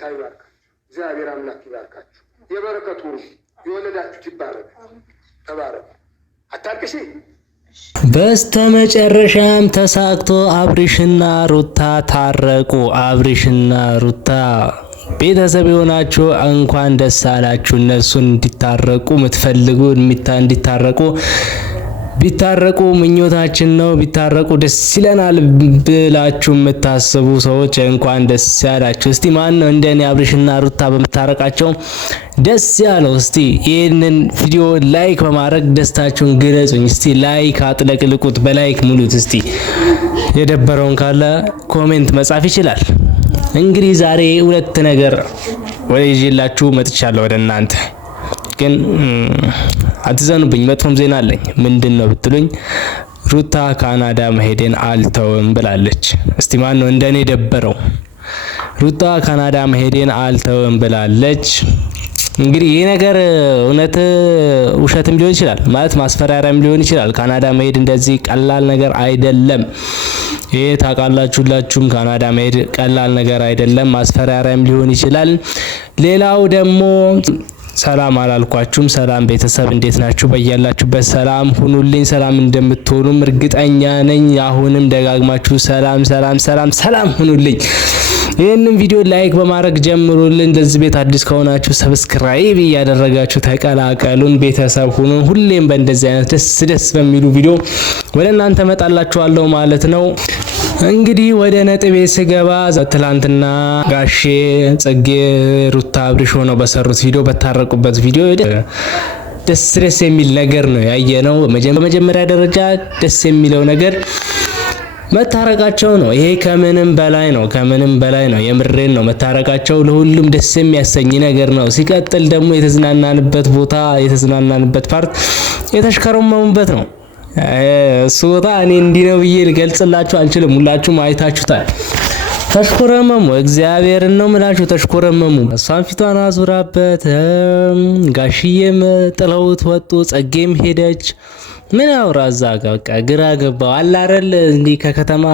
ጌታ ይባርካችሁ። እግዚአብሔር አምላክ ይባርካችሁ። የበረከቱ የወለዳችሁት ይባረክ። ተባረክ። አታልቅሺ። በስተመጨረሻም ተሳክቶ አብሪሽና ሩታ ታረቁ። አብሪሽና ሩታ ቤተሰብ የሆናችሁ እንኳን ደስ አላችሁ። እነሱን እንዲታረቁ የምትፈልጉ እንዲታረቁ ቢታረቁ ምኞታችን ነው። ቢታረቁ ደስ ይለናል ብላችሁ የምታስቡ ሰዎች እንኳን ደስ ያላችሁ። እስቲ ማን ነው እንደኔ አብሪሽና ሩታ በመታረቃቸው ደስ ያለው? እስቲ ይሄንን ቪዲዮ ላይክ በማድረግ ደስታችሁን ግለጹኝ። እስቲ ላይክ አጥለቅልቁት፣ በላይክ ሙሉት። እስቲ የደበረውን ካለ ኮሜንት መጻፍ ይችላል። እንግዲህ ዛሬ ሁለት ነገር ይዤላችሁ መጥቻለሁ ወደ እናንተ። ግን አትዘኑብኝ፣ መጥፎም ዜና አለኝ። ምንድነው ብትሉኝ ሩታ ካናዳ መሄድን አልተውም ብላለች። እስቲ ማን ነው እንደኔ ደበረው? ሩታ ካናዳ መሄድን አልተውም ብላለች። እንግዲህ ይሄ ነገር እውነት ውሸትም ሊሆን ይችላል፣ ማለት ማስፈራሪያም ሊሆን ይችላል። ካናዳ መሄድ እንደዚህ ቀላል ነገር አይደለም። ይሄ ታውቃላችሁ ሁላችሁም። ካናዳ መሄድ ቀላል ነገር አይደለም፣ ማስፈራሪያም ሊሆን ይችላል። ሌላው ደግሞ ሰላም አላልኳችሁም። ሰላም ቤተሰብ እንዴት ናችሁ? በያላችሁበት ሰላም ሁኑልኝ። ሰላም እንደምትሆኑም እርግጠኛ ነኝ። አሁንም ደጋግማችሁ ሰላም ሰላም ሰላም ሰላም ሁኑልኝ። ይህንን ቪዲዮ ላይክ በማድረግ ጀምሩልን። እንደዚህ ቤት አዲስ ከሆናችሁ ሰብስክራይብ እያደረጋችሁ ተቀላቀሉን፣ ቤተሰብ ሁኑ። ሁሌም በእንደዚህ አይነት ደስ በሚሉ ቪዲዮ ወደ እናንተ መጣላችኋለሁ ማለት ነው። እንግዲህ ወደ ነጥቤ ስገባ ትላንትና ጋሼ ጽጌ ሩታ አብሪሽ ሆነው በሰሩት ቪዲዮ በታረቁበት ቪዲዮ ደስ የሚል ነገር ነው ያየነው። በመጀመሪያ ደረጃ ደስ የሚለው ነገር መታረቃቸው ነው። ይሄ ከምንም በላይ ነው። የምሬን ነው። መታረቃቸው ለሁሉም ደስ የሚያሰኝ ነገር ነው። ሲቀጥል ደግሞ የተዝናናንበት ፓርት የተሽከረመሙበት ነው። እሱ ቦታ እኔ እንዲህ ነው ብዬ ልገልጽላችሁ አልችልም። ሁላችሁም አይታችሁታል። ተሽኮረመሙ። እግዚአብሔርን ነው ምላችሁ፣ ተሽኮረመሙ። እሷን ፊቷን አዙራበት፣ ጋሽዬም ጥለውት ወጡ፣ ጸጌም ሄደች። ምን ያውራ እዛ ጋር በቃ ግራ ገባው። አላረል እንዲህ ከከተማ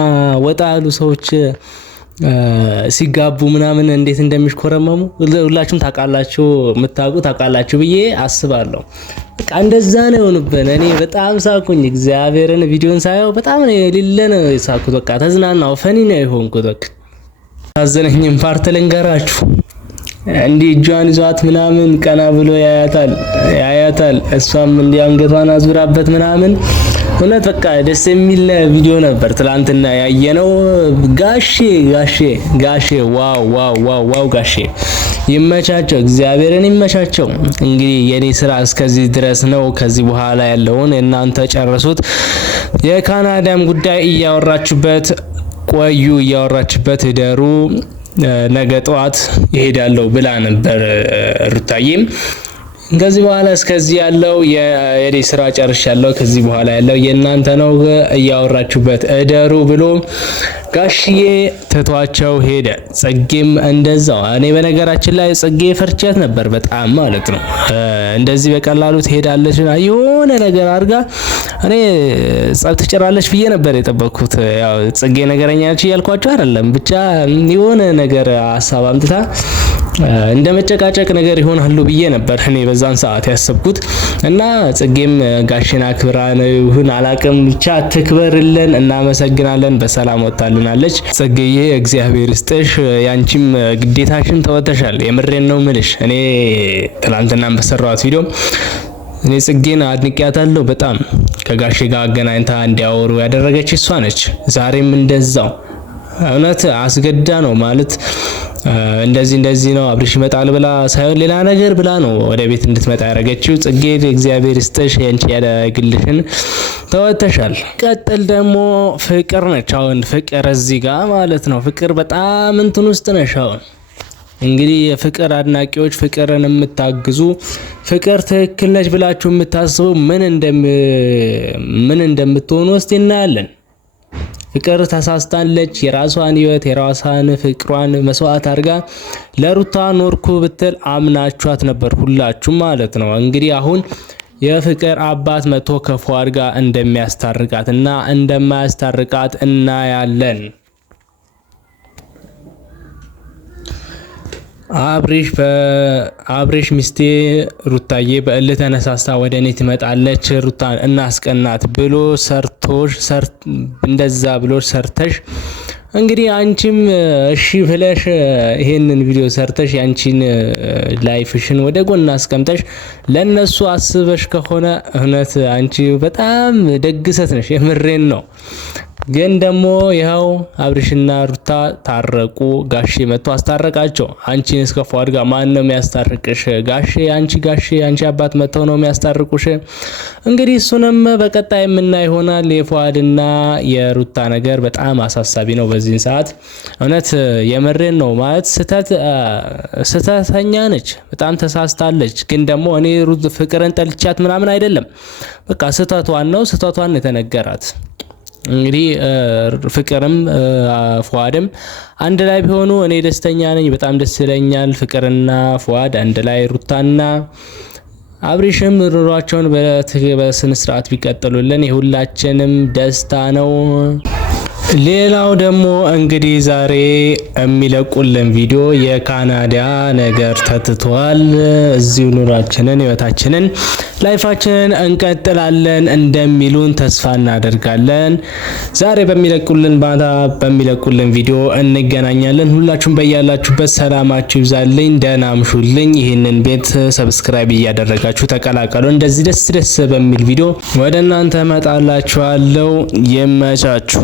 ወጣ ያሉ ሰዎች ሲጋቡ ምናምን እንዴት እንደሚሽኮረመሙ ሁላችሁም ታውቃላችሁ፣ ታውቃላችሁ ብዬ አስባለሁ። በቃ እንደዛ ነው የሆኑብን። እኔ በጣም ሳኩኝ። እግዚአብሔርን ቪዲዮን ሳየው በጣም ነው የሌለ ነው የሳኩት። በቃ ተዝናናው፣ ፈኒ ነው የሆንኩት። በቃ ታዘነኝም ፓርት ልንገራችሁ። እንዲህ እጇን ይዟት ምናምን ቀና ብሎ ያያታል። እሷም እንዲህ አንገቷን አዙራበት ምናምን። እውነት በቃ ደስ የሚል ቪዲዮ ነበር ትላንትና ያየነው። ጋሼ ዋው ጋሼ ይመቻቸው፣ እግዚአብሔርን ይመቻቸው። እንግዲህ የኔ ስራ እስከዚህ ድረስ ነው። ከዚህ በኋላ ያለውን እናንተ ጨርሱት። የካናዳም ጉዳይ እያወራችሁበት ቆዩ፣ እያወራችሁበት ደሩ። ነገ ጠዋት ይሄዳለሁ ብላ ነበር ሩታዬም። ከዚህ በኋላ እስከዚህ ያለው የኔ ስራ ጨርሻለሁ፣ ከዚህ በኋላ ያለው የእናንተ ነው፣ እያወራችሁበት እደሩ ብሎ ጋሽዬ ትቷቸው ሄደ። ጸጌም እንደዛው። እኔ በነገራችን ላይ ጸጌ ፈርቻት ነበር በጣም ማለት ነው። እንደዚህ በቀላሉ ትሄዳለች የሆነ ነገር አድርጋ እኔ ጸብ ትጭራለች ብዬ ነበር የጠበቅኩት። ያው ጸጌ ነገረኛ ነች እያልኳቸው አይደለም፣ ብቻ የሆነ ነገር ሀሳብ አምጥታ እንደ መጨቃጨቅ ነገር ይሆናሉ ብዬ ነበር እኔ በዛን ሰዓት ያሰብኩት። እና ጸጌም ጋሽና ክብራ ነው ይሁን አላቅም፣ ብቻ ትክበርልን፣ እናመሰግናለን። በሰላም ወጣልናለች። ጸጌዬ እግዚአብሔር ይስጥሽ፣ ያንቺም ግዴታሽን ተወተሻል። የምሬን ነው ምልሽ። እኔ ትላንትና በሰራሁት ቪዲዮ እኔ ጽጌን አድንቂያታለሁ በጣም። ከጋሽ ጋር አገናኝታ እንዲያወሩ ያደረገች እሷ ነች። ዛሬም እንደዛው እውነት አስገዳ ነው ማለት እንደዚህ ነው አብሪሽ ይመጣል ብላ ሳይሆን ሌላ ነገር ብላ ነው ወደ ቤት እንድትመጣ ያደረገችው። ጽጌ እግዚአብሔር ይስጥሽ፣ ያንቺ ያለግልሽን ተወተሻል። ቀጥል ደግሞ ፍቅር ነች። አሁን ፍቅር እዚህ ጋር ማለት ነው። ፍቅር በጣም እንትን ውስጥ ነሽ አሁን። እንግዲህ የፍቅር አድናቂዎች፣ ፍቅርን የምታግዙ፣ ፍቅር ትክክል ነች ብላችሁ የምታስቡ ምን እንደምትሆኑ እስቲ እናያለን። ፍቅር ተሳስታለች። የራሷን ህይወት የራሷን ፍቅሯን መስዋዕት አድርጋ ለሩታ ኖርኩ ብትል አምናችኋት ነበር ሁላችሁም ማለት ነው። እንግዲህ አሁን የፍቅር አባት መጥቶ ከፉአድ ጋር እንደሚያስታርቃት እና እንደማያስታርቃት እናያለን። አብሬሽ ሚስቴ ሩታዬ በእልህ ተነሳስታ ወደ እኔ ትመጣለች ሩታን እናስቀናት ብሎ እንደዛ ብሎ ሰርተሽ እንግዲህ አንቺም እሺ ብለሽ ይሄንን ቪዲዮ ሰርተሽ ያንቺን ላይፍሽን ወደ ጎን አስቀምጠሽ ለነሱ አስበሽ ከሆነ እውነት አንቺ በጣም ደግሰት ነሽ። የምሬን ነው። ግን ደግሞ ይኸው አብርሽና ሩታ ታረቁ። ጋሼ መጥቶ አስታረቃቸው። አንቺን እስከ ፏድ ጋር ማን ነው የሚያስታርቅሽ? ጋሼ አንቺ አባት መጥተው ነው የሚያስታርቁሽ። እንግዲህ እሱንም በቀጣይ የምናይ ይሆናል። የፏድና የሩታ ነገር በጣም አሳሳቢ ነው በዚህን ሰዓት። እውነት የምሬን ነው ማለት ስህተተኛ ነች፣ በጣም ተሳስታለች። ግን ደግሞ እኔ ፍቅርን ጠልቻት ምናምን አይደለም። በቃ ስህተቷን የተነገራት እንግዲህ ፍቅርም ፏድም አንድ ላይ ቢሆኑ እኔ ደስተኛ ነኝ። በጣም ደስ ይለኛል። ፍቅርና ፏድ አንድ ላይ ሩታና አብርሽም ኑሯቸውን በስነ ስርዓት ቢቀጥሉልን የሁላችንም ደስታ ነው። ሌላው ደግሞ እንግዲህ ዛሬ የሚለቁልን ቪዲዮ የካናዳ ነገር ተትቷል። እዚሁ ኑራችንን ህይወታችንን ላይፋችንን እንቀጥላለን እንደሚሉን ተስፋ እናደርጋለን። ዛሬ በሚለቁልን ቪዲዮ እንገናኛለን። ሁላችሁም በያላችሁበት ሰላማችሁ ይብዛልኝ። ደህና አምሹልኝ። ይህንን ቤት ሰብስክራይብ እያደረጋችሁ ተቀላቀሉ። እንደዚህ ደስ በሚል ቪዲዮ ወደ እናንተ እመጣላችኋለሁ። ይመቻችሁ።